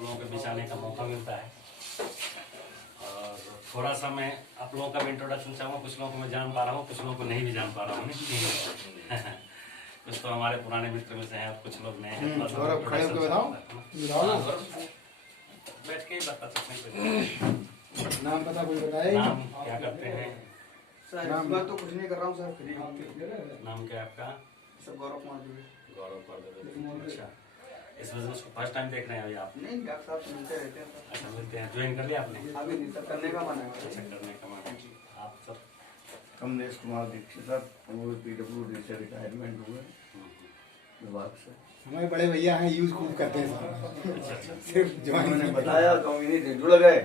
सब लोगों के बीच आने का मौका मिलता है। और थोड़ा सा मैं आप लोगों का भी इंट्रोडक्शन चाहूँगा। कुछ लोगों को मैं जान पा रहा हूँ, कुछ लोगों को नहीं भी जान पा रहा हूँ। कुछ तो हमारे पुराने मित्र में से हैं, कुछ लोग नए हैं। बैठ के ही बता सकते हैं। नाम पता कोई बताए? नाम क्या करते हैं? नाम मैं तो कुछ नहीं कर रहा हूँ सर, फ्री हूँ। नाम क्या है आपका? सर गौरव कुमार दुबे। गौरव कुमार। अच्छा, इस बिजनेस को फर्स्ट टाइम देख रहे हैं अभी आप? नहीं, डॉक्टर साहब से मिलते रहते हैं सर। अच्छा, मिलते हैं। ज्वाइन कर लिया आपने? अभी नहीं सर, करने का मन है। अच्छा, करने का मन है। आप सर? कमलेश कुमार दीक्षित सर, वो PWD से रिटायरमेंट हुए विभाग से। हमारे बड़े भैया हैं, यूज खूब करते हैं सर। सिर्फ जो मैंने बताया तो इन्हीं से जुड़ गए,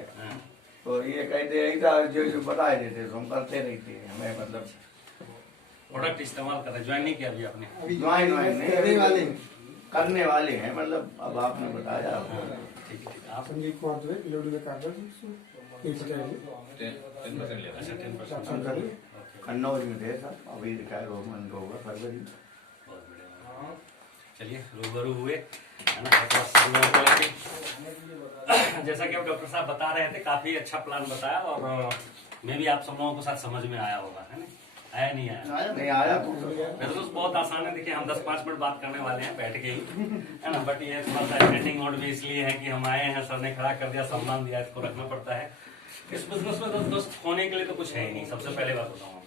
तो ये कहते यही था जो बताए देते तो हम करते रहते हैं। हमें मतलब प्रोडक्ट इस्तेमाल कर रहे हैं। ज्वाइन नहीं किया अभी आपने? अभी ज्वाइन करने वाले हैं, मतलब अब आपने बताया। ठीक है। आप? संजीव कुमार दुबे, PWD में कार्ड अच्छा, 10%। कन्नौज में थे सर, अभी रिटायर होगा फरवरी। बहुत बढ़िया। चलिए, रूबरू हुए है ना। सब लोगों को लेके जैसा कि अब डॉक्टर साहब बता रहे थे, काफी अच्छा प्लान बताया और मैं भी आप सब लोगों को साथ समझ में आया होगा, है ना? आया नहीं आया? नहीं आया। बिजनेस बहुत आसान है। देखिए, हम 10-5 मिनट बात करने वाले हैं बैठ के ही, है ना। बट ये थोड़ा सा स्टैंडिंग मोड भी इसलिए है कि हम आए हैं, सर ने खड़ा कर दिया, सम्मान दिया, इसको रखना पड़ता है। इस बिजनेस में दोस्त खोने के लिए तो कुछ है ही नहीं। सबसे पहले बात बताऊँ,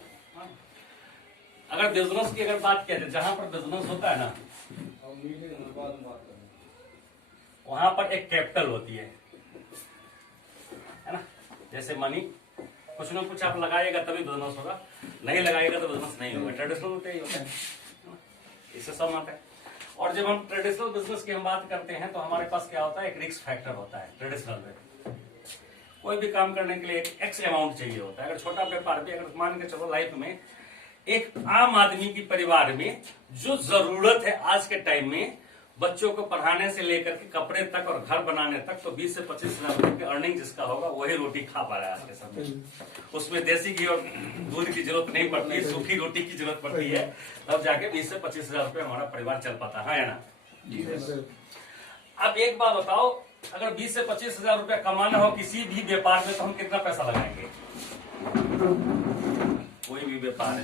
अगर बिजनेस की बात किया जाए, जहां पर बिजनेस होता है ना, वहां पर एक कैपिटल होती है ना। जैसे मनी, कुछ ना कुछ आप लगाइएगा तभी बिजनेस होगा, नहीं लगाइएगा तो बिजनेस नहीं होगा। ट्रेडिशनल होते ही होता है, इससे सब आता है। और जब हम ट्रेडिशनल बिजनेस की हम बात करते हैं तो हमारे पास क्या होता है, एक रिस्क फैक्टर होता है। ट्रेडिशनल में कोई भी काम करने के लिए एक एक्स अमाउंट चाहिए होता है। अगर छोटा व्यापार भी, अगर मान के चलो लाइफ में एक आम आदमी की परिवार में जो जरूरत है आज के टाइम में, बच्चों को पढ़ाने से लेकर के कपड़े तक और घर बनाने तक, तो 20 से 25 हजार रुपए की अर्निंग जिसका होगा वही रोटी खा पा रहा है आज के समय। उसमें देसी घी और दूध की जरूरत नहीं पड़ती है, सूखी रोटी की जरूरत पड़ती है, तब जाके 20 से 25 हजार रुपए हमारा परिवार चल पाता है ना। अब एक बात बताओ, अगर 20 से 25 हजार रुपया कमाना हो किसी भी व्यापार में, तो हम कितना पैसा लगाएंगे? कोई भी व्यापार है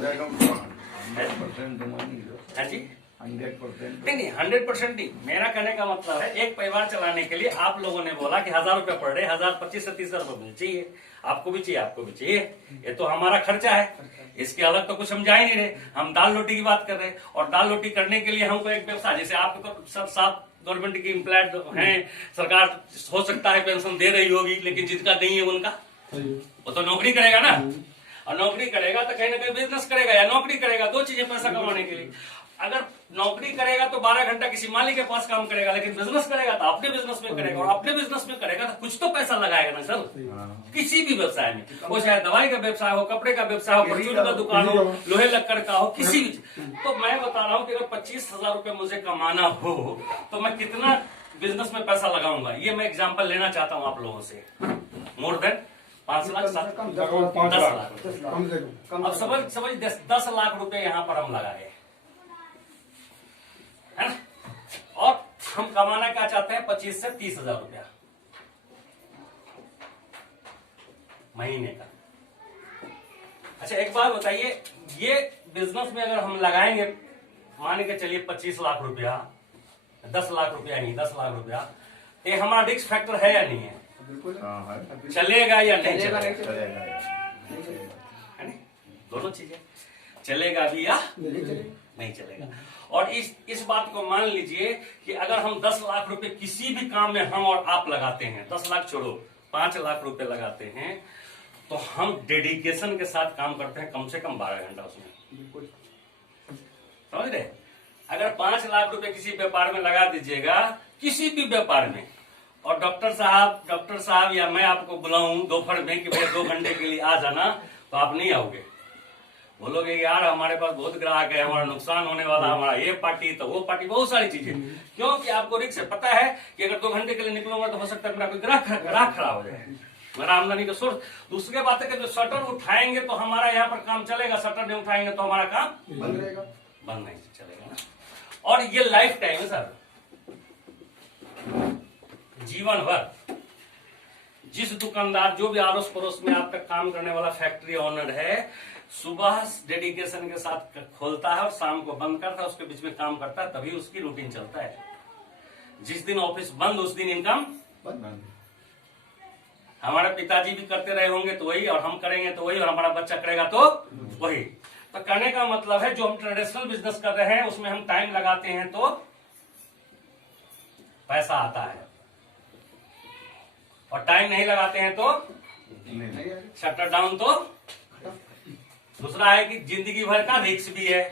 जी, 100% नहीं 100% नहीं। मेरा कहने का मतलब है, एक परिवार चलाने के लिए आप लोगों ने बोला कि 1000 रुपया पड़ रहे, 25 से 30 हजार रुपये मुझे चाहिए, आपको भी चाहिए, आपको भी चाहिए। ये तो हमारा खर्चा है, इसके अलग तो कुछ हम जा ही नहीं रहे। हम दाल रोटी की बात कर रहे हैं, और दाल रोटी करने के लिए हमको एक व्यवसाय, जैसे आपको तो सब साथ गवर्नमेंट की एम्प्लॉयड हैं, सरकार हो सकता है पेंशन दे रही होगी, लेकिन जिसका नहीं है उनका, वो तो नौकरी करेगा ना। और नौकरी करेगा तो कहीं ना कहीं बिजनेस करेगा या नौकरी करेगा, दो चीजें पैसा कमाने के लिए। अगर नौकरी करेगा तो 12 घंटा किसी मालिक के पास काम करेगा, लेकिन बिजनेस करेगा तो अपने बिजनेस में करेगा, और अपने बिजनेस में करेगा तो कुछ तो पैसा लगाएगा ना सर। किसी भी व्यवसाय में, वो चाहे दवाई का व्यवसाय हो, कपड़े का व्यवसाय हो, परचून का दुकान हो, लोहे लक्कड़ का हो, किसी भी। तो मैं बता रहा हूँ कि अगर 25 हजार रुपये मुझे कमाना हो तो मैं कितना बिजनेस में पैसा लगाऊंगा, ये मैं एग्जाम्पल लेना चाहता हूँ आप लोगों से। More than 5 lakh, 10 lakh. अब समझ 10 लाख रुपए यहाँ पर हम लगाए, है ना। और हम कमाना क्या चाहते हैं, 25 से 30 हजार रुपया महीने का। अच्छा, एक बात बताइए, ये बिजनेस में अगर हम लगाएंगे, मान के चलिए 25 लाख रुपया, 10 लाख रुपया नहीं, 10 लाख रुपया, ये हमारा रिस्क फैक्टर है या नहीं है? बिल्कुल चलेगा या नहीं चलेगा? चलेगा। दोनों चीजें, चलेगा भी या नहीं चलेगा। और इस बात को मान लीजिए कि अगर हम 10 लाख रुपए किसी भी काम में हम और आप लगाते हैं, 10 लाख छोड़ो, 5 लाख रुपए लगाते हैं, तो हम डेडिकेशन के साथ काम करते हैं कम से कम 12 घंटा उसमें। समझ रहे? अगर 5 लाख रुपए किसी व्यापार में लगा दीजिएगा, किसी भी व्यापार में, और डॉक्टर साहब या मैं आपको बुलाऊं दोपहर में कि भैया 2 घंटे के लिए आ जाना, तो आप नहीं आओगे। बोलोगे यार हमारे पास बहुत ग्राहक है, हमारा नुकसान होने वाला, हमारा ये पार्टी तो वो पार्टी, बहुत सारी चीजें। क्योंकि आपको रिस्क है, पता है कि अगर 2 घंटे के लिए निकलूंगा तो हो सकता है मेरा कोई ग्राहक खड़ा हो जाए, मेरा आमदनी का सोर्स। दूसरी बात है कि जो शटर उठाएंगे तो हमारा यहाँ पर काम चलेगा, शटर नहीं उठाएंगे तो हमारा काम बंद रहेगा, बंद नहीं चलेगा ना। और ये लाइफ टाइम है सर, जीवन भर जिस दुकानदार, जो भी आड़ोस पड़ोस में आपका काम करने वाला फैक्ट्री ओनर है, सुबह डेडिकेशन के साथ खोलता है और शाम को बंद करता है, उसके बीच में काम करता है, तभी उसकी रूटीन चलता है। जिस दिन ऑफिस बंद उस दिन इनकम बंद। हमारे पिताजी भी करते रहे होंगे तो वही, और हम करेंगे तो वही, और हमारा बच्चा करेगा तो वही। तो कहने का मतलब है जो हम ट्रेडिशनल बिजनेस कर रहे हैं उसमें हम टाइम लगाते हैं तो पैसा आता है, और टाइम नहीं लगाते हैं तो नहीं शटर डाउन। तो दूसरा है कि जिंदगी भर का रिस्क भी है।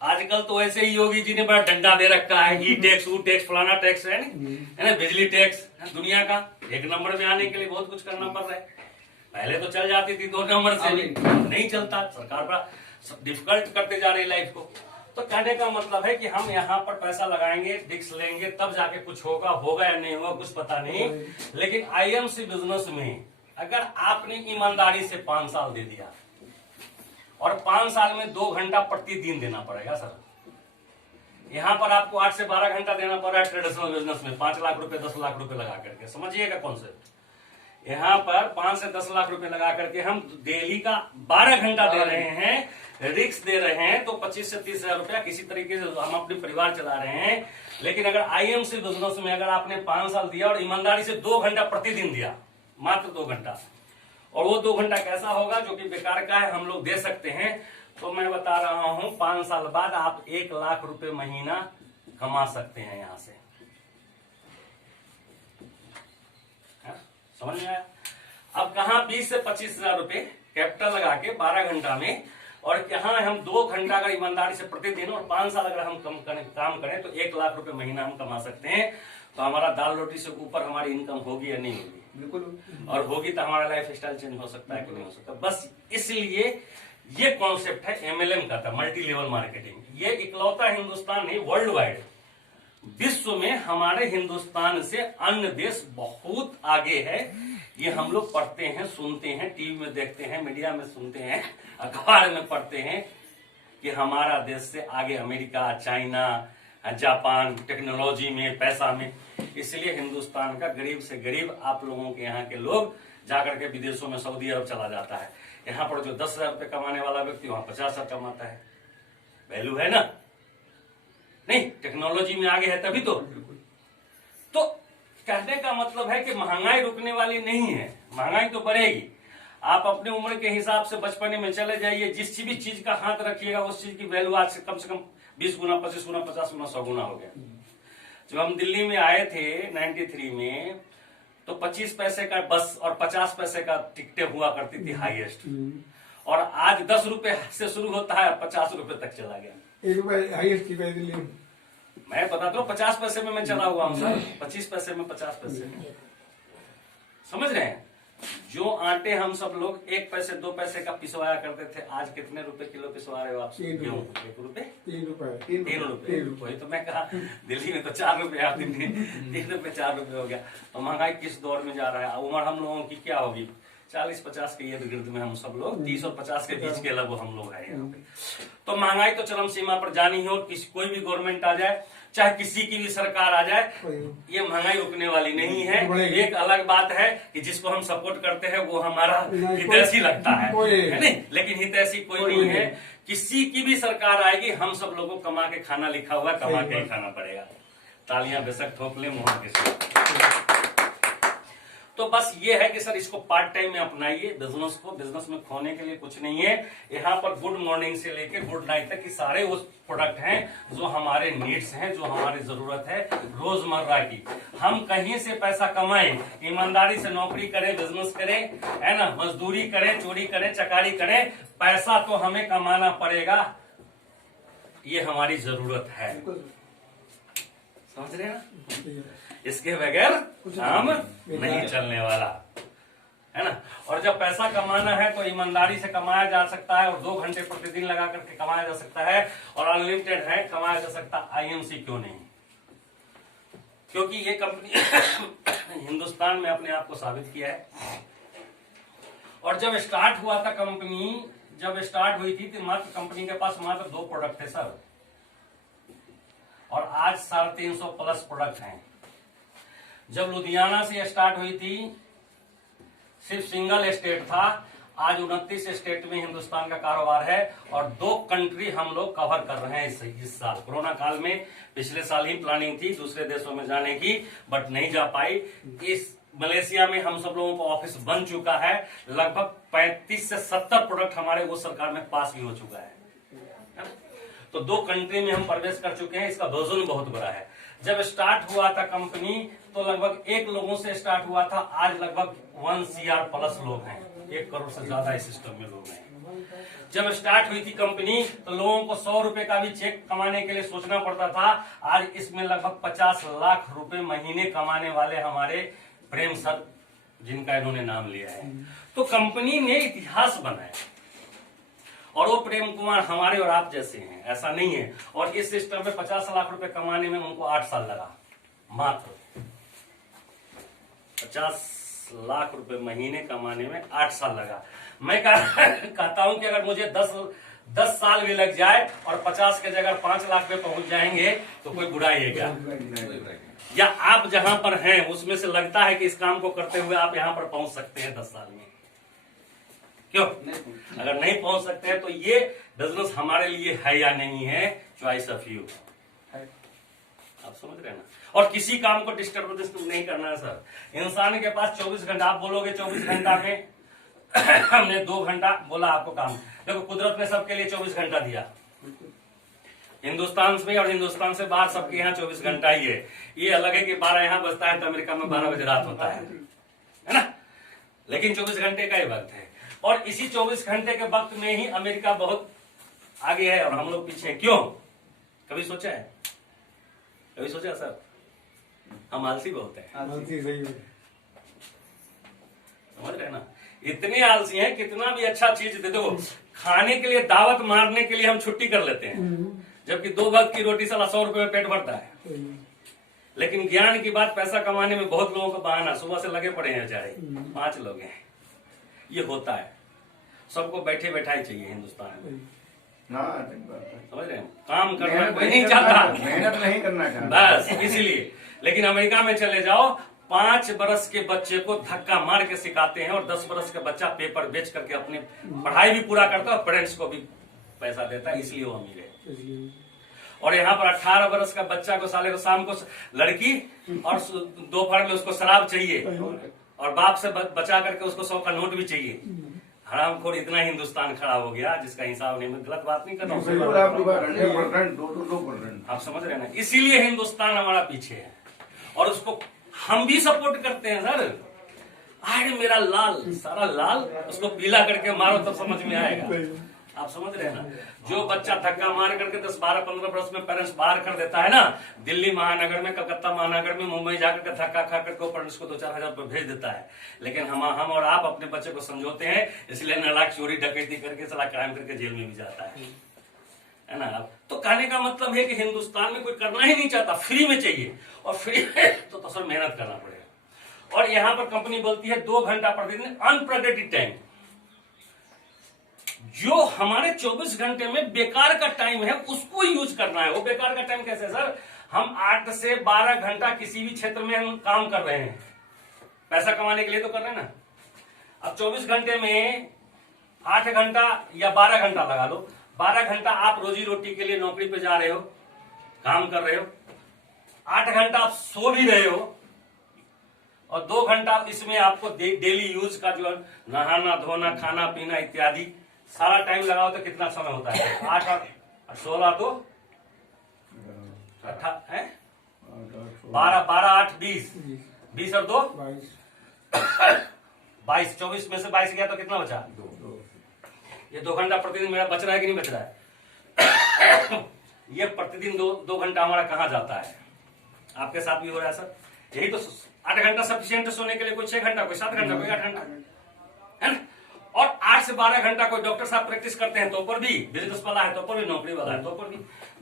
आजकल तो ऐसे ही योगी जी ने बड़ा डंडा दे रखा है, ई टैक्स, वो टैक्स, फलाना टैक्स है ना, बिजली टैक्स, दुनिया का एक नंबर में आने के लिए बहुत कुछ करना पड़ रहा है। पहले तो चल जाती थी 2 नंबर से भी, नहीं चलता, सरकार बड़ा डिफिकल्ट करते जा रही लाइफ को। तो कहने का मतलब है कि हम यहाँ पर पैसा लगाएंगे, रिस्क लेंगे, तब जाके कुछ होगा, होगा या नहीं होगा कुछ पता नहीं। लेकिन आईएमसी बिजनेस में अगर आपने ईमानदारी से 5 साल दे दिया, और 5 साल में 2 घंटा प्रतिदिन देना पड़ेगा सर। यहाँ पर आपको 8 से 12 घंटा देना पड़ रहा है ट्रेडिशनल बिजनेस में, 5 लाख रुपए 10 लाख रुपए लगा करके, समझिएगा कॉन्सेप्ट। यहाँ पर 5 से 10 लाख रुपए लगा करके हम डेली का 12 घंटा दे रहे हैं, रिस्क दे रहे हैं, तो 25 से 30 हजार रुपया किसी तरीके से हम अपने परिवार चला रहे हैं। लेकिन अगर आईएमसी बिजनेस में अगर आपने 5 साल दिया और ईमानदारी से 2 घंटा प्रतिदिन दिया, मात्र 2 घंटा, और वो 2 घंटा कैसा होगा जो कि बेकार का है, हम लोग दे सकते हैं, तो मैं बता रहा हूं 5 साल बाद आप 1 लाख रुपए महीना कमा सकते हैं यहां से। समझ में आया? अब कहां 20 से 25 हजार रुपए कैपिटल लगा के 12 घंटा में, और कहां हम 2 घंटा अगर ईमानदारी से प्रतिदिन और 5 साल अगर हम काम करें तो 1 लाख रुपए महीना हम कमा सकते हैं। तो हमारा दाल रोटी से ऊपर हमारी इनकम होगी या नहीं होगी? बिल्कुल। और होगी तो हमारा लाइफ स्टाइल चेंज हो सकता है कि नहीं हो सकता। बस इसलिए ये कॉन्सेप्ट है एमएलएम का था, मल्टी लेवल मार्केटिंग। ये इकलौता हिंदुस्तान नहीं, वर्ल्ड वाइड विश्व में हमारे हिंदुस्तान से अन्य देश बहुत आगे है। ये हम लोग पढ़ते हैं, सुनते हैं, टीवी में देखते हैं, मीडिया में सुनते हैं, अखबार में पढ़ते हैं कि हमारा देश से आगे अमेरिका, चाइना, जापान टेक्नोलॉजी में, पैसा में। इसलिए हिंदुस्तान का गरीब से गरीब आप लोगों के यहाँ के लोग जाकर के विदेशों में, सऊदी अरब चला जाता है। यहाँ पर जो 10 हजार रुपये कमाने वाला व्यक्ति वहां 50 हजार कमाता है। वैल्यू है ना? नहीं, टेक्नोलॉजी में आगे है तभी तो कहने का मतलब है कि महंगाई रुकने वाली नहीं है, महंगाई तो बढ़ेगी। आप अपने उम्र के हिसाब से बचपने में चले जाइए, जिस भी चीज का हाथ रखिएगा उस चीज की वैल्यू आज से कम 20 गुना, 25 गुना, 50 गुना, 100 गुना हो गया। जब हम दिल्ली में आए थे 93 में, तो 25 पैसे का बस और 50 पैसे का टिकटें हुआ करती थी हाईएस्ट, और आज 10 रुपए से शुरू होता है, 50 रुपए तक चला गया। 1 रुपए हाईएस्ट की दिल्ली में। मैं बताता हूँ 50 पैसे में मैं चला हुआ हूँ सर, 25 पैसे में, 50 पैसे में। समझ रहे हैं? जो आटे हम सब लोग 1 पैसे 2 पैसे का पिसवाया करते थे, आज कितने रुपए किलो पिसवा रहे हो आप? 3 गेहूं 1 रुपए 3 रुपए 3 रुपए। वही तो मैं कहा, दिल्ली में तो 4 रुपए आते थे, 3 रुपए 4 रुपए हो गया। तो महंगाई किस दौर में जा रहा है? उम्र हम लोगों की क्या होगी? 40-50 के इर्द गिर्द में हम सब लोग, 30 और 50 के बीच के लगभग हम लोग हैं यहाँ पे। तो महंगाई तो चरम सीमा पर जानी है, और कोई भी गवर्नमेंट आ जाए, चाहे किसी की भी सरकार आ जाए, ये महंगाई रुकने वाली नहीं है। एक अलग बात है कि जिसको हम सपोर्ट करते हैं वो हमारा हितैषी लगता है नहीं? लेकिन हितैषी कोई नहीं है। किसी की भी सरकार आएगी, हम सब लोगों को कमा के खाना लिखा हुआ, कमा के ही खाना पड़ेगा। तालियां बेशक ठोक ले मुहर के साथ। तो बस ये है कि सर इसको पार्ट टाइम में अपनाइए बिजनेस को। बिजनेस में खोने के लिए कुछ नहीं है। यहाँ पर गुड मॉर्निंग से लेके गुड नाइट तक की सारे वो प्रोडक्ट हैं जो हमारे नीड्स हैं, जो हमारी जरूरत है रोजमर्रा की। हम कहीं से पैसा कमाएं, ईमानदारी से नौकरी करें, बिजनेस करें, है ना, मजदूरी करें, चोरी करें, चकारी करें, पैसा तो हमें कमाना पड़ेगा। ये हमारी जरूरत है, समझ रहे हैं ना? इसके बगैर काम नहीं चलने वाला, है ना। और जब पैसा कमाना है तो ईमानदारी से कमाया जा सकता है, और 2 घंटे प्रतिदिन लगा करके कमाया जा सकता है, और अनलिमिटेड है कमाया जा सकता है। आईएमसी क्यों नहीं? क्योंकि ये कंपनी हिंदुस्तान में अपने आप को साबित किया है। और जब स्टार्ट हुआ था कंपनी, जब स्टार्ट हुई थी तो मात्र कंपनी के पास मात्र 2 प्रोडक्ट थे सर, और आज 350 प्लस प्रोडक्ट हैं। जब लुधियाना से स्टार्ट हुई थी सिर्फ सिंगल स्टेट था, आज 29 स्टेट में हिंदुस्तान का कारोबार है और 2 कंट्री हम लोग कवर कर रहे हैं इस साल। कोरोना काल में पिछले साल ही प्लानिंग थी दूसरे देशों में जाने की, बट नहीं जा पाई। इस मलेशिया में हम सब लोगों का ऑफिस बन चुका है, लगभग 35 से 70 प्रोडक्ट हमारे वो सरकार में पास भी हो चुका है। तो 2 कंट्री में हम प्रवेश कर चुके हैं, इसका वजन बहुत बड़ा है। जब स्टार्ट हुआ था कंपनी तो लगभग 1 लोगों से स्टार्ट हुआ था, आज लगभग 1 CR प्लस लोग हैं, 1 करोड़ से ज्यादा इस सिस्टम में लोग हैं। जब स्टार्ट हुई थी कंपनी तो लोगों को 100 रुपए का भी चेक कमाने के लिए सोचना पड़ता था, आज इसमें लगभग 50 लाख रुपए महीने कमाने वाले हमारे प्रेम सर, जिनका इन्होंने नाम लिया है। तो कंपनी ने इतिहास बनाया और वो प्रेम कुमार हमारे और आप जैसे हैं, ऐसा नहीं है। और इस सिस्टम में 50 लाख रुपए कमाने में उनको 8 साल लगा, मात्र 50 लाख रुपए महीने कमाने में 8 साल लगा। मैं कहता हूं कि अगर मुझे 10 साल भी लग जाए और 50 के जगह 5 लाख पे पहुंच जाएंगे तो कोई बुराई है क्या? या आप जहां पर हैं उसमें से लगता है कि इस काम को करते हुए आप यहां पर पहुंच सकते हैं 10 साल में? क्यों? अगर नहीं पहुंच सकते हैं तो ये बिजनेस हमारे लिए है या नहीं है, चॉइस ऑफ यू। आप समझ रहे हैं ना? और किसी काम को डिस्टर्बेंस नहीं करना है सर। इंसान के पास 24 घंटा, आप बोलोगे 24 घंटा में हमने 2 घंटा बोला आपको काम, देखो कुदरत ने सबके लिए 24 घंटा दिया, हिंदुस्तान में और हिंदुस्तान से बाहर सबके यहाँ 24 घंटा ही है। ये अलग है कि 12 यहाँ बजता है तो अमेरिका में 12 बजे रात होता है ना, लेकिन 24 घंटे का ही वक्त है। और इसी 24 घंटे के वक्त में ही अमेरिका बहुत आगे है और हम लोग पीछे हैं। क्यों? कभी सोचा है? कभी सोचा सर? हम आलसी बहुत है, समझ रहे ना? इतने आलसी हैं, कितना भी अच्छा चीज दे दो, खाने के लिए दावत मारने के लिए हम छुट्टी कर लेते हैं, जबकि 2 वक्त की रोटी साला 100 रुपए में पेट भरता है। लेकिन ज्ञान की बात, पैसा कमाने में बहुत लोगों का बहाना, सुबह से लगे पड़े हैं बेचारे, 5 लोग हैं। ये होता है, सबको बैठे बैठाई चाहिए हिंदुस्तान में, समझ रहे हैं? काम करना कोई नहीं चाहता, मेहनत नहीं करना चाहता बस इसीलिए। लेकिन अमेरिका में चले जाओ, 5 बरस के बच्चे को धक्का मार के सिखाते हैं और 10 बरस का बच्चा पेपर बेच करके अपनी पढ़ाई भी पूरा करता है और पेरेंट्स को भी पैसा देता है, इसलिए वो अमीर है। और यहाँ पर 18 बरस का बच्चा को, साले को शाम को लड़की और दोपहर में उसको शराब चाहिए और बाप से बचा करके उसको 100 का नोट भी चाहिए। हरामखोर इतना हिंदुस्तान खड़ा हो गया जिसका हिसाब नहीं। मैं गलत बात नहीं कर रहा हूँ, 100%, आप समझ रहे हैं ना? इसीलिए हिंदुस्तान हमारा पीछे है और उसको हम भी सपोर्ट करते हैं सर। अरे मेरा लाल, सारा लाल, उसको पीला करके मारो तब समझ में आएगा। आप समझ रहे हैं ना? जो बच्चा धक्का मार करके 10, 12, 15 वर्ष में पेरेंट्स बाहर कर देता है ना, दिल्ली महानगर में, कलकत्ता महानगर में, मुंबई जाकर के धक्का खा करके पेरेंट्स को 2-4 हजार रुपए भेज देता है। लेकिन हम और आप अपने बच्चे को समझौते हैं, इसलिए नालायक चोरी डकैती करके साला क्राइम करके जेल में भी जाता है ना? तो कहने का मतलब है कि हिंदुस्तान में कोई करना ही नहीं चाहता, फ्री में चाहिए, और फ्री में तो सर मेहनत करना पड़ेगा। और यहाँ पर कंपनी बोलती है 2 घंटा प्रतिदिन अनप्रोडक्टिव टाइम। जो हमारे 24 घंटे में बेकार का टाइम है उसको यूज करना है। वो बेकार का टाइम कैसे सर? हम 8 से 12 घंटा किसी भी क्षेत्र में हम काम कर रहे हैं, पैसा कमाने के लिए तो कर रहे हैं ना। अब 24 घंटे में 8 घंटा या 12 घंटा लगा लो, 12 घंटा आप रोजी रोटी के लिए नौकरी पे जा रहे हो, काम कर रहे हो, 8 घंटा आप सो भी रहे हो, और 2 घंटा इसमें आपको डेली यूज का जो नहाना धोना खाना पीना इत्यादि सारा टाइम लगाओ तो कितना समय होता है? 8 और 16 तो 12, 8, 20 और 2 22, 24 में से 22 गया तो कितना बचा? 2। ये 2 घंटा प्रतिदिन मेरा बच रहा है कि नहीं बच रहा है? ये प्रतिदिन 2 घंटा हमारा कहाँ जाता है? आपके साथ भी हो रहा है सर? यही तो 8 घंटा सफिशिएंट सोने के लिए, कोई 6 घंटा, कोई 7 घंटा, कोई 8 घंटा, है ना? और 8 से 12 घंटा कोई डॉक्टर साहब प्रैक्टिस करते हैं तो पर भी, बिजनेस वाला है तो पर भी, नौकरी वाला है तो पर भी।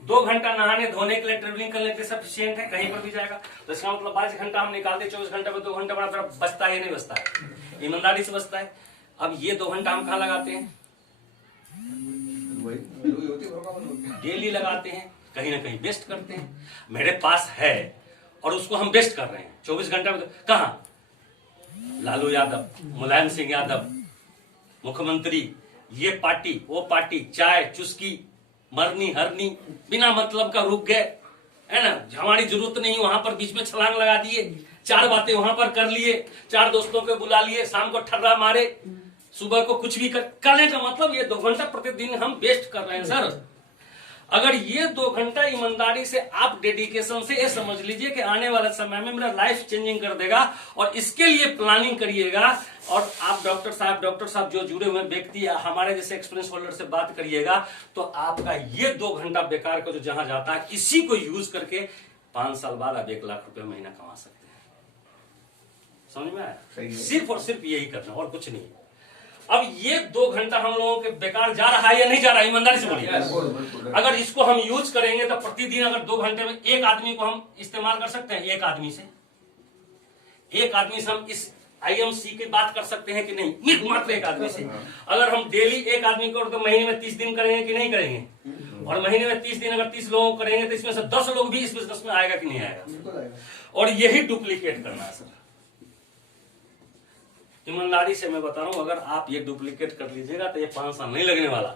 2 घंटा नहाने धोने के लिए, ट्रेवलिंग करने के लिए सफिशिएंट है, कहीं पर भी जाएगा। तो इसका मतलब 22 घंटा हम निकालते, 24 घंटे में 2 घंटा बड़ा तरफ बचता है, नहीं बचता है? ईमानदारी से बचता है। अब ये 2 घंटा हम कहाँ लगाते हैं? डेली लगाते हैं, कहीं ना कहीं वेस्ट करते हैं। मेरे पास है और उसको हम बेस्ट कर रहे हैं 24 घंटे में। कहाँ लालू यादव, मुलायम सिंह यादव मुख्यमंत्री, ये पार्टी वो पार्टी, चाय चुस्की, मरनी हरनी, बिना मतलब का रुक गए, है ना। हमारी जरूरत नहीं, वहां पर बीच में छलांग लगा दिए, 4 बातें वहां पर कर लिए, 4 दोस्तों को बुला लिए, शाम को ठर्रा मारे, सुबह को कुछ भी करने का मतलब ये 2 घंटा प्रतिदिन हम वेस्ट कर रहे हैं सर। अगर ये 2 घंटा ईमानदारी से आप डेडिकेशन से ये समझ लीजिए कि आने वाले समय में मेरा लाइफ चेंजिंग कर देगा, और इसके लिए प्लानिंग करिएगा। और आप डॉक्टर साहब जो जुड़े हुए व्यक्ति हमारे जैसे एक्सपीरियंस होल्डर से बात करिएगा, तो आपका ये 2 घंटा बेकार का जो जहां जाता है, इसी को यूज करके 5 साल बाद आप 1 लाख रुपए महीना कमा सकते हैं। समझ में आया? सिर्फ और सिर्फ यही करना और कुछ नहीं। अब ये 2 घंटा हम लोगों के बेकार जा रहा है या नहीं जा रहा है, ईमानदारी से बोलिए। अगर इसको हम यूज करेंगे तो प्रतिदिन अगर 2 घंटे में एक आदमी को हम इस्तेमाल कर सकते हैं, एक आदमी से हम इस IMC की बात कर सकते हैं कि नहीं, मात्र एक आदमी से। अगर हम डेली एक आदमी को तो महीने में 30 दिन करेंगे कि नहीं करेंगे, और महीने में 30 दिन अगर 30 लोगों को करेंगे तो इसमें से 10 लोग भी इस बिजनेस में आएगा कि नहीं आएगा। और यही डुप्लीकेट करना है सर। ईमानदारी से मैं बता रहा हूं, अगर आप ये डुप्लीकेट कर लीजिएगा तो ये 5 साल नहीं लगने वाला।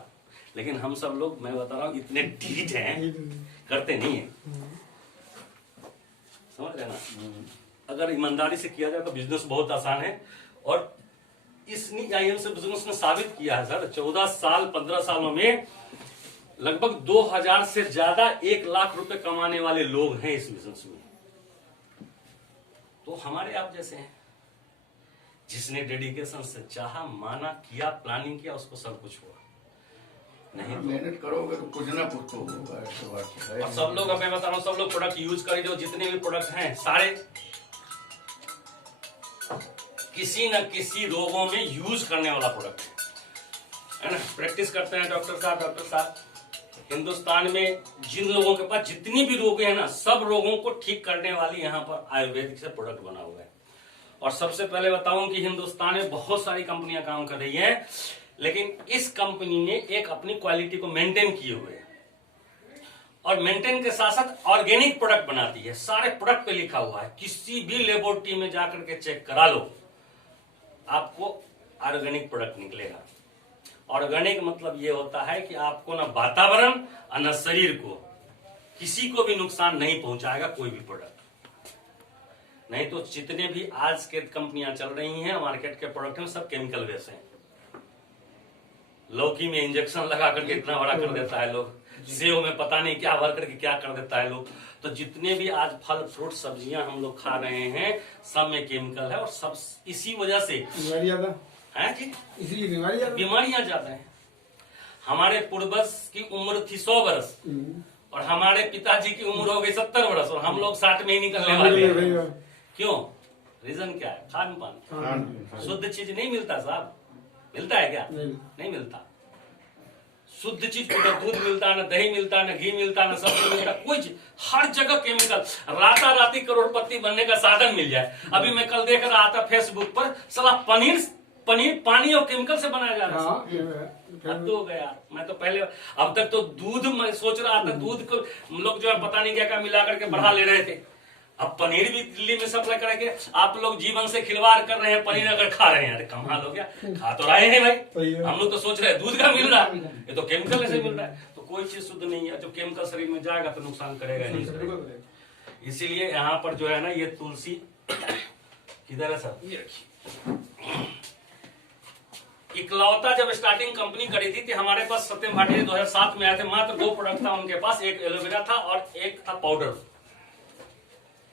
लेकिन हम सब लोग, मैं बता रहा हूं, इतने ढीठ हैं, करते नहीं है। समझ रहे ना? अगर ईमानदारी से किया जाए तो बिजनेस बहुत आसान है। और इस IMC बिजनेस ने साबित किया है सर, 14 साल 15 सालों में लगभग 2000 से ज्यादा 1 लाख रुपए कमाने वाले लोग हैं इस बिजनेस में। तो हमारे आप जैसे हैं, जिसने डेडिकेशन से चाहा, माना, किया, प्लानिंग किया, उसको सब कुछ हुआ। नहीं मेहनत करोगे तो कुछ ना कुछ तो होगा। और सब लोग, अब मैं बता रहा हूँ, सब लोग प्रोडक्ट यूज करें, जो जितने भी प्रोडक्ट हैं सारे किसी न किसी रोगों में यूज करने वाला प्रोडक्ट है ना। प्रैक्टिस करते हैं डॉक्टर साहब, हिंदुस्तान में जिन लोगों के पास जितनी भी रोग है ना, सब रोगों को ठीक करने वाली यहाँ पर आयुर्वेदिक से प्रोडक्ट बना हुआ है। और सबसे पहले बताऊं कि हिंदुस्तान में बहुत सारी कंपनियां काम कर रही हैं, लेकिन इस कंपनी ने एक अपनी क्वालिटी को मेंटेन किए हुए है, और मेंटेन के साथ साथ ऑर्गेनिक प्रोडक्ट बनाती है। सारे प्रोडक्ट पे लिखा हुआ है, किसी भी लेबोरेटरी में जाकर के चेक करा लो, आपको ऑर्गेनिक प्रोडक्ट निकलेगा। ऑर्गेनिक मतलब ये होता है कि आपको ना वातावरण और ना शरीर को किसी को भी नुकसान नहीं पहुंचाएगा कोई भी प्रोडक्ट। नहीं तो जितने भी आज के कंपनियां चल रही हैं मार्केट के प्रोडक्ट में, सब केमिकल बेस हैं। लौकी में इंजेक्शन लगा करके इतना बड़ा कर देता है लोग, सेव में पता नहीं क्या भर करके क्या कर देता है लोग। तो जितने भी आज फल फ्रूट सब्जियां हम लोग खा रहे हैं, सब में केमिकल है, और सब इसी वजह से है जी, इसलिए बीमारियां ज्यादा हैं। हमारे पूर्वज की उम्र थी 100 वर्ष, और हमारे पिताजी की उम्र हो गई 70 वर्ष, और हम लोग 60 में ही निकलने वाले हैं। क्यों? रीजन क्या है? खान पान। शुद्ध चीज नहीं मिलता साहब, मिलता है क्या? नहीं मिलता। शुद्ध चीज को दूध मिलता, न दही मिलता, न घी मिलता, न सब्जी मिलता, कोई चीज, हर जगह केमिकल। राताराती करोड़पति बनने का साधन मिल जाए। अभी मैं कल देख रहा था फेसबुक पर, साला पनीर पानी और केमिकल से बनाया जा रहा है। हद हो गया। मैं तो पहले, अब तक तो दूध मैं सोच रहा था, दूध को लोग जो है पता नहीं क्या क्या मिला करके बढ़ा ले रहे थे। अब पनीर भी दिल्ली में सप्लाई करके आप लोग जीवन से खिलवाड़ कर रहे हैं। पनीर अगर खा रहे हैं, अरे कमाल हो गया। खा तो रहे हैं भाई, हम लोग तो सोच रहे हैं दूध का मिल रहा है, ये तो केमिकल से मिल रहा है। तो कोई चीज शुद्ध नहीं है। जो केमिकल शरीर में जाएगा तो नुकसान करेगा नहीं करेगा। इसीलिए यहाँ पर जो है ना, ये तुलसी किधर है सर, ये रखिए। इकलौता जब स्टार्टिंग कंपनी करी थी तो हमारे पास सत्यम भाटी 2007 में आए थे। मात्र 2 प्रोडक्ट था उनके पास, एक एलोवेरा था और एक था पाउडर,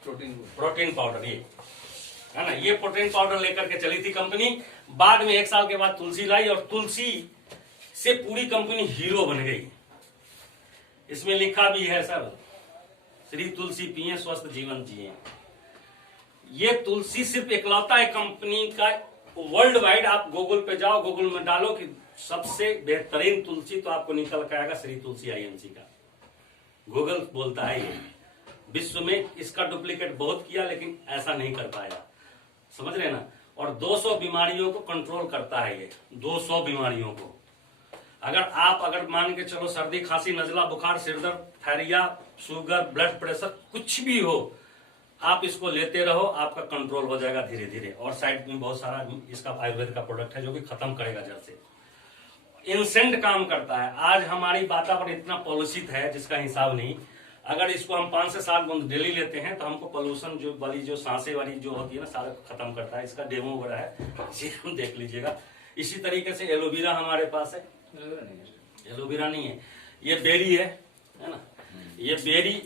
प्रोटीन पाउडर। ये है ना, ये प्रोटीन पाउडर लेकर के चली थी कंपनी। बाद में 1 साल के बाद तुलसी लाई, और तुलसी से पूरी कंपनी हीरो बन गई। इसमें लिखा भी है सर, श्री तुलसी पिए स्वस्थ जीवन जिए। ये तुलसी सिर्फ इकलौता है कंपनी का वर्ल्ड वाइड। आप गूगल पे जाओ, गूगल में डालो कि सबसे बेहतरीन तुलसी, तो आपको निकल के आएगा श्री तुलसी IMC का। गूगल बोलता है ये। विश्व में इसका डुप्लीकेट बहुत किया, लेकिन ऐसा नहीं कर पाया। समझ रहे ना। और 200 बीमारियों को कंट्रोल करता है ये, 200 बीमारियों को। अगर मान के चलो सर्दी खांसी नजला बुखार सिरदर्द थायरिया शुगर ब्लड प्रेशर कुछ भी हो, आप इसको लेते रहो, आपका कंट्रोल हो जाएगा धीरे धीरे। और साइड में बहुत सारा इसका आयुर्वेद का प्रोडक्ट है जो कि खत्म करेगा जड़ से। इंसेंट काम करता है। आज हमारी वातावरण इतना पॉल्यूशित है जिसका हिसाब नहीं। अगर इसको हम 5 से 7 बूंद डेली लेते हैं तो हमको पोल्यूशन जो वाली जो सांसें वाली जो होती है ना, सारा खत्म करता है। इसका डेमो हो रहा है, इसे हम देख लीजिएगा। इसी तरीके से एलोवेरा हमारे पास है। एलोवेरा नहीं है, ये बेरी है ना। ये बेरी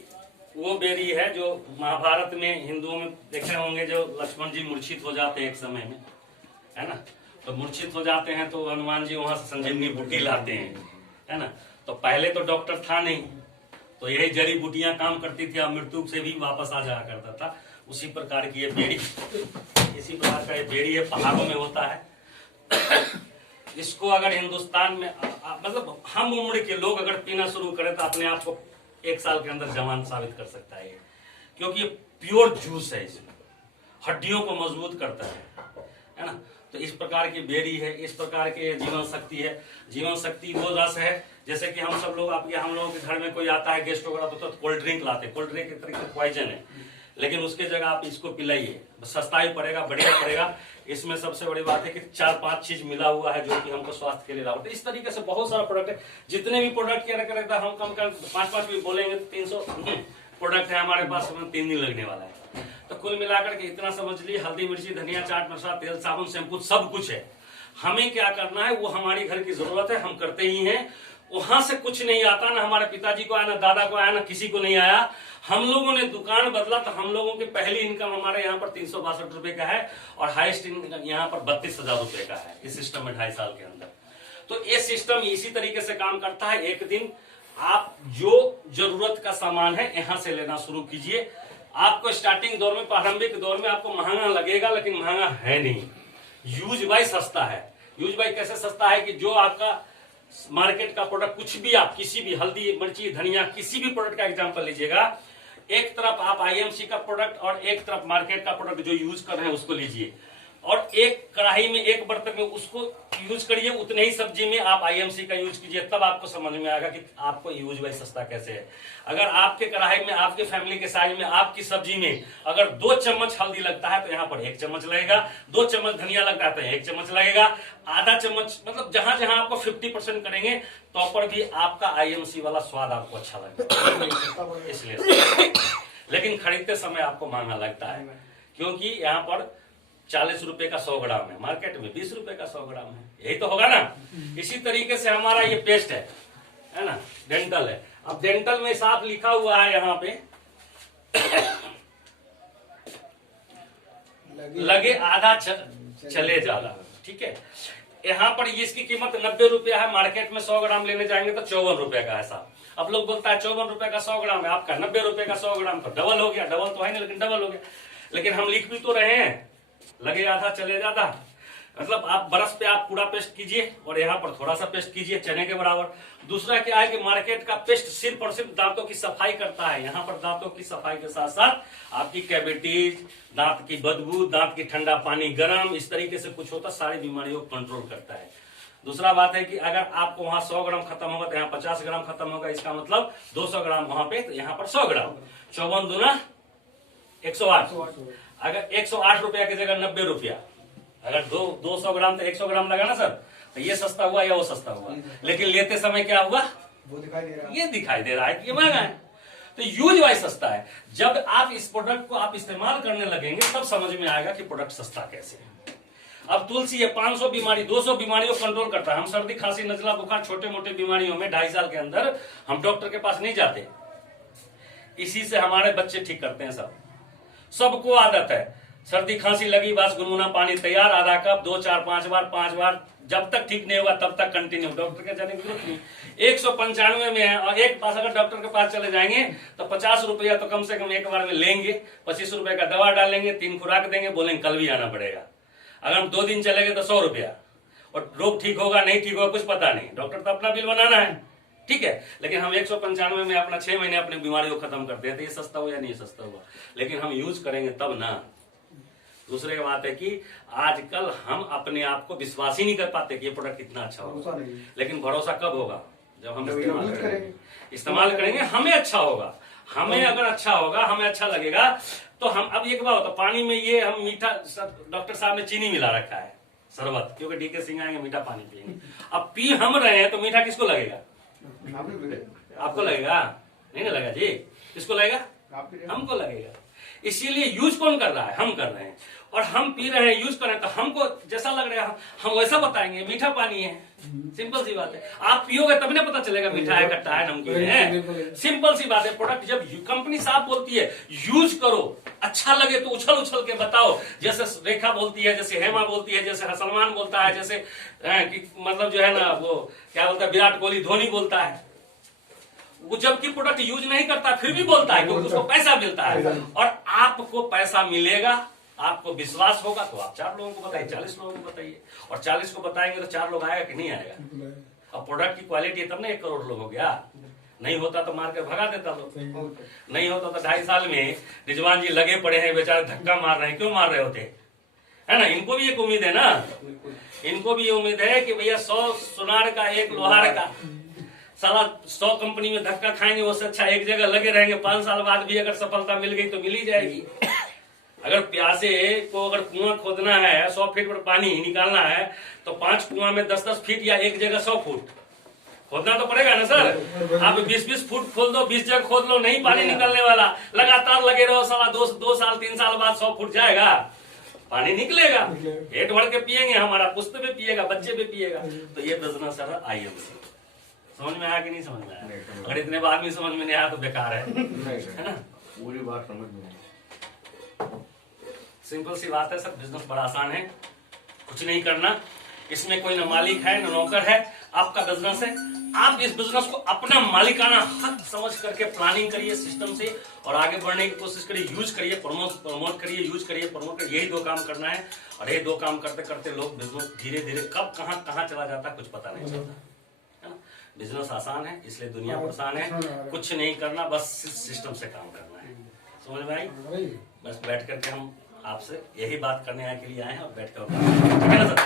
वो बेरी है जो महाभारत में हिंदुओं में देखे होंगे, जो लक्ष्मण जी मूर्छित हो जाते हैं एक समय में, है ना। तो मूर्छित हो जाते हैं तो हनुमान जी वहां से संजीवनी बूटी लाते हैं, है ना। तो पहले तो डॉक्टर था नहीं, तो यही जड़ी बूटियां काम करती थी, मृत्यु से भी वापस आ जाया करता था। उसी प्रकार की ये बेरी, इसी प्रकार का ये बेरी है, पहाड़ों में होता है। इसको अगर हिंदुस्तान में मतलब हम उम्र के लोग अगर पीना शुरू करें तो अपने आप को 1 साल के अंदर जवान साबित कर सकता है, क्योंकि ये प्योर जूस है, इसमें हड्डियों को मजबूत करता है ना। तो इस प्रकार की बेरी है, इस प्रकार के जीवन शक्ति है। जीवन शक्ति वो रस है जैसे कि हम सब लोग हम लोगों के घर में कोई आता है गेस्ट वगैरह तो कोल्ड ड्रिंक लाते हैं। कोल्ड ड्रिंक एक तरीके से पॉइजन है, लेकिन उसके जगह आप इसको पिलाइए, सस्ता ही पड़ेगा, बढ़िया पड़ेगा। इसमें सबसे बड़ी बात है कि 4-5 चीज मिला हुआ है जो कि हमको स्वास्थ्य के लिए लाभ। तो इस तरीके से बहुत सारा प्रोडक्ट है। जितने भी प्रोडक्ट के रखा हम कम कर 5-5 भी बोलेंगे तो 300 प्रोडक्ट है हमारे पास, 3 दिन लगने वाला है। तो कुल मिलाकर के इतना समझ ली, हल्दी मिर्ची धनिया चाट मसाला तेल साबुन शैम्पू सब कुछ है। हमें क्या करना है वो हमारी घर की जरूरत है, हम करते ही हैं। वहां से कुछ नहीं आता, ना हमारे पिताजी को आया, ना दादा को आया, ना किसी को नहीं आया। हम लोगों ने दुकान बदला तो हम लोगों की पहली इनकम हमारे यहाँ पर 362 रुपए का है और हाईएस्ट इनकम यहाँ पर 32,000 रुपए का है इस सिस्टम में 2.5 साल के अंदर। तो ये सिस्टम इसी तरीके से काम करता है। एक दिन आप जो जरूरत का सामान है यहाँ से लेना शुरू कीजिए। आपको स्टार्टिंग दौर में, प्रारंभिक दौर में आपको महंगा लगेगा, लेकिन महंगा है नहीं। यूज बाय सस्ता है। यूज बाय कैसे सस्ता है कि जो आपका मार्केट का प्रोडक्ट कुछ भी, आप किसी भी हल्दी मिर्ची धनिया किसी भी प्रोडक्ट का एग्जांपल लीजिएगा, एक तरफ आप आईएमसी का प्रोडक्ट और एक तरफ मार्केट का प्रोडक्ट जो यूज कर रहे हैं उसको लीजिए, और एक कढ़ाई में एक बर्तन में उसको यूज करिए। उतने ही सब्जी में आप आईएमसी का यूज कीजिए, तब आपको समझ में आएगा कि आपको यूज बाय सस्ता कैसे है। अगर आपके कढ़ाई में, आपके फैमिली के साइज में, आपकी सब्जी में अगर 2 चम्मच हल्दी लगता है तो यहाँ पर 1 चम्मच लगेगा, 2 चम्मच धनिया लगता है तो 1 चम्मच लगेगा, आधा चम्मच, मतलब जहां जहां आपको 50% करेंगे तो पर भी आपका आईएमसी वाला स्वाद आपको अच्छा लगेगा। इसलिए लेकिन खरीदते समय आपको महंगा लगता है, क्योंकि यहाँ पर 40 रुपए का 100 ग्राम है, मार्केट में 20 रुपए का 100 ग्राम है। यही तो होगा ना। इसी तरीके से हमारा ये पेस्ट है ना, डेंटल है। अब डेंटल में साफ लिखा हुआ है यहाँ पे लगे आधा चले ज्यादा, ठीक है। यहाँ पर इसकी कीमत 90 रुपया है, मार्केट में 100 ग्राम लेने जाएंगे तो 54 रुपए का है साहब। अब लोग बोलता है 54 रुपए का 100 ग्राम है, आपका 90 रुपए का 100 ग्राम, तो डबल हो गया। डबल तो है नहीं, लेकिन डबल हो गया। लेकिन हम लिख भी तो रहे हैं लगे आधा चले ज्यादा, मतलब आप ब्रश पे आप पूरा पेस्ट कीजिए और यहाँ पर थोड़ा सा पेस्ट कीजिए चने के बराबर। दूसरा क्या है कि मार्केट का पेस्ट सिर्फ और सिर्फ दांतों की सफाई करता है। यहाँ पर दांतों की सफाई के साथ साथ आपकी कैविटीज, दांत की बदबू, दांत की ठंडा पानी गर्म, इस तरीके से कुछ होता, सारी बीमारियों को कंट्रोल करता है। दूसरा बात है कि अगर आपको वहां 100 ग्राम खत्म होगा तो यहाँ 50 ग्राम खत्म होगा, इसका मतलब 200 ग्राम वहां पे, तो यहाँ पर 100 ग्राम। 54 दूना 108। अगर 108 रुपया की जगह 90 रुपया, अगर 200 ग्राम तो 100 ग्राम लगा ना सर, तो ये सस्ता हुआ या वो सस्ता हुआ। लेकिन लेते समय क्या हुआ, वो दिखाई दे रहा है, ये दिखाई दे रहा है कि ये महंगा है। तो यूज वाइज सस्ता है। जब आप इस प्रोडक्ट को आप इस्तेमाल करने लगेंगे तब समझ में आएगा कि प्रोडक्ट सस्ता कैसे है। अब तुलसी है 500 बीमारी 200 बीमारियों को कंट्रोल करता है। हम सर्दी खांसी नजला बुखार छोटे मोटे बीमारियों में 2.5 साल के अंदर हम डॉक्टर के पास नहीं जाते, इसी से हमारे बच्चे ठीक करते हैं। सबको आदत है, सर्दी खांसी लगी बस गुनगुना पानी तैयार, आधा कप 2 4 5 बार 5 बार, जब तक ठीक नहीं होगा तब तक कंटिन्यू, डॉक्टर के जाने की जरूरत नहीं। 195 में है और एक पास अगर डॉक्टर के पास चले जाएंगे तो 50 रुपया तो कम से कम एक बार में लेंगे, 25 रुपए का दवा डालेंगे, 3 खुराक देंगे, बोलेंगे कल भी आना पड़ेगा। अगर हम 2 दिन चलेंगे तो 100 रुपया, और रोग ठीक होगा नहीं ठीक होगा कुछ पता नहीं, डॉक्टर तो अपना बिल बनाना है, ठीक है। लेकिन हम 195 में अपना 6 महीने अपनी बीमारी को खत्म करते हैं। तो ये सस्ता हुआ या नहीं सस्ता हुआ, लेकिन हम यूज करेंगे तब ना। दूसरे बात है कि आजकल हम अपने आप को विश्वास ही नहीं कर पाते कि ये प्रोडक्ट कितना अच्छा होगा, लेकिन भरोसा कब होगा, जब हम इस्तेमाल करेंगे, हमें अच्छा होगा। हमें अगर अच्छा होगा, हमें अच्छा लगेगा, तो हम अब एक बात होता, पानी में ये हम मीठा, डॉक्टर साहब ने चीनी मिला रखा है शरबत, क्योंकि डीके सिंह आएंगे मीठा पानी पिएंगे। अब पी हम रहे हैं तो मीठा किसको लगेगा? आपको लगेगा? नहीं ना लगा जी, किसको लगेगा? हमको लगेगा। इसीलिए यूज कौन कर रहा है? हम कर रहे हैं, और हम पी रहे हैं, यूज कर रहे हैं, तो हमको जैसा लग रहा है हम वैसा बताएंगे मीठा पानी है। सिंपल सी बात है। आप पियोगे तब ना पता चलेगा मीठा है, खट्टा है, नमकीन है। सिंपल सी बात है। प्रोडक्ट जब कंपनी साफ बोलती है यूज करो, अच्छा लगे तो उछल उछल के बताओ, जैसे रेखा बोलती है, जैसे हेमा बोलती है, जैसे सलमान बोलता है, जैसे मतलब जो है ना वो क्या बोलता है, विराट कोहली, धोनी बोलता है। वो जबकि प्रोडक्ट यूज नहीं करता फिर भी बोलता है, क्योंकि उसको पैसा मिलता है। और आपको पैसा मिलेगा, आपको विश्वास होगा, तो आप 4 लोगों को बताइए, 40 लोगों को बताइए, और 40 को बताएंगे तो 4 लोग आएगा कि नहीं आएगा? अब प्रोडक्ट की क्वालिटी है तब ना 1 करोड़ लोग हो गया। नहीं होता तो मार कर भगा देता लोग, नहीं होता तो 2.5 साल में रिजवान जी लगे पड़े हैं बेचारे, धक्का मार रहे हैं। क्यों मार रहे होते है ना? इनको भी एक उम्मीद है ना, इनको भी ये उम्मीद है कि भैया 100 सुनार का 1 लोहार का, साला 100 कंपनी में धक्का खाएंगे, उससे अच्छा एक जगह लगे रहेंगे। 5 साल बाद भी अगर सफलता मिल गई तो मिल ही जाएगी। अगर प्यासे को अगर कुआं खोदना है, 100 फीट पर पानी निकालना है, तो 5 कुआं में 10-10 फीट या एक जगह 100 फुट खोदना तो पड़ेगा ना सर। आप 20-20 फुट खोद दो, 20 जगह खोद लो, नहीं पानी निकलने वाला। लगातार लगे रहो, साला 2 साल 3 साल बाद 100 फुट जाएगा, पानी निकलेगा, पेट भर के पिएंगे, हमारा पुस्त भी पिएगा, बच्चे भी पिएगा। तो ये बिजनेस है IMC। समझ में आया कि नहीं समझ में आया? अगर इतने बाद भी समझ में नहीं आया तो बेकार है ना? पूरी बात समझ में। सिंपल सी बात है सर, बिजनेस बड़ा आसान है, कुछ नहीं करना। इसमें कोई न मालिक है न नौकर है, आपका बिजनेस है। आप इस बिजनेस को अपना मालिकाना हक समझ करके प्लानिंग करिए सिस्टम से, और आगे बढ़ने की कोशिश करिए। यूज करिए, प्रमोट करिए, यूज करिए, प्रमोट करिए। यही 2 काम करना है, और ये 2 काम करते करते लोग बिजनेस धीरे धीरे कब कहाँ चला जाता है कुछ पता नहीं चलता है ना। बिजनेस आसान है, इसलिए दुनिया परेशान है। कुछ नहीं करना, बस सिस्टम से काम करना है। समझ में आई? बस बैठ करके हम आपसे यही बात करने के लिए आए हैं, और बैठ कर ठीक है ना सर?